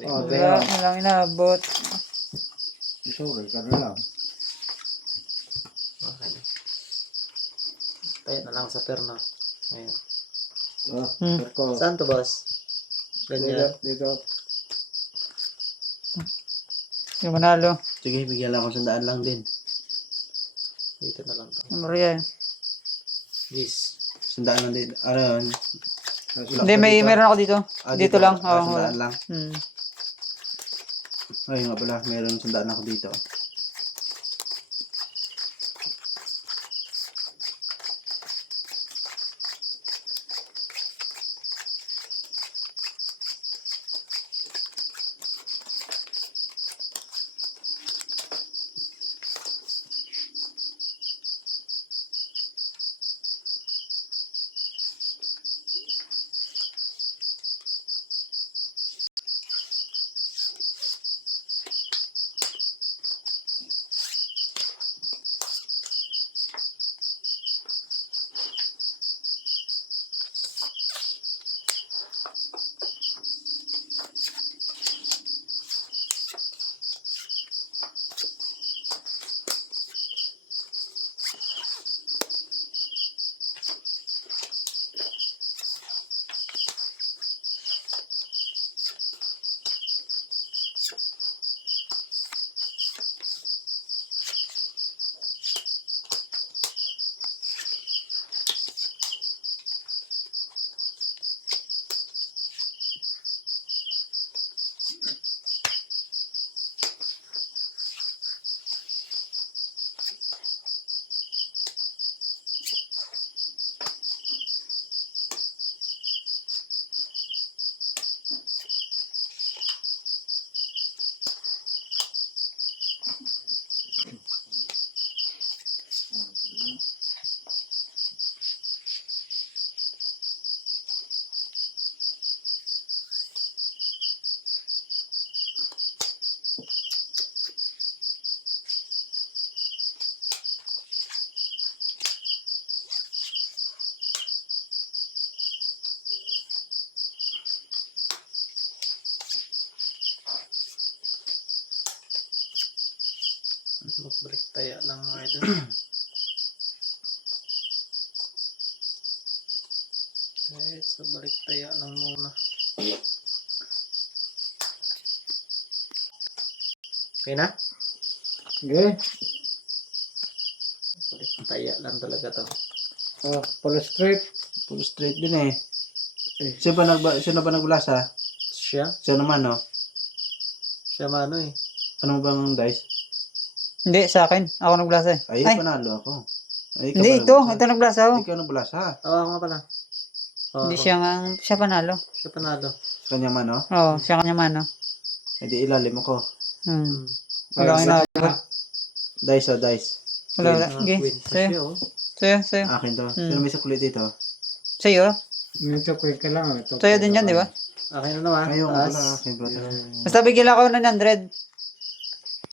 Wala na lang inabot. Sorry ka na lang. Okay. Tayo na lang sa perno. Ayan. Circle. Saan to, boss? Ganyan. Dito. Yung manalo. Sige, bigyan lang ako 100 lang din. Dito na lang to. Yung Maria. Yes. 100 lang din. Ano yun? Hindi, meron ako dito. Dito lang. Oo, 100 lang. Ay, nga pala. Meron 100 ako dito. Mag-break tayo lang mga idol. Okay, so balik tayo lang muna. Okay na? Okay. Balik tayo lang talaga to. Full straight. Full straight din eh. Sino ba nagbulasa? Siya? Siya naman no? Siya mano eh. Ano bang dice? Hindi, sa akin. Ako naglasa eh. Ay, panalo ako. Ay, Hindi, ito naglasa ako. Ikaw nagbulasa. Oo, ako nga pala. Hindi siya panalo. Siya panalo. Kanya man, no? Oo, siya kanya man, no? E di ilalim ako. Wala kang inabot. Dice. Wala. Okay, sa'yo. Sa'yo. Akin to. Sino may sakulit dito? Sa'yo. Ito quick ka lang. Sa'yo din yan, di ba? Akin na naman. Kayo nga pala, akin brother. Basta bigyan ako ng 100.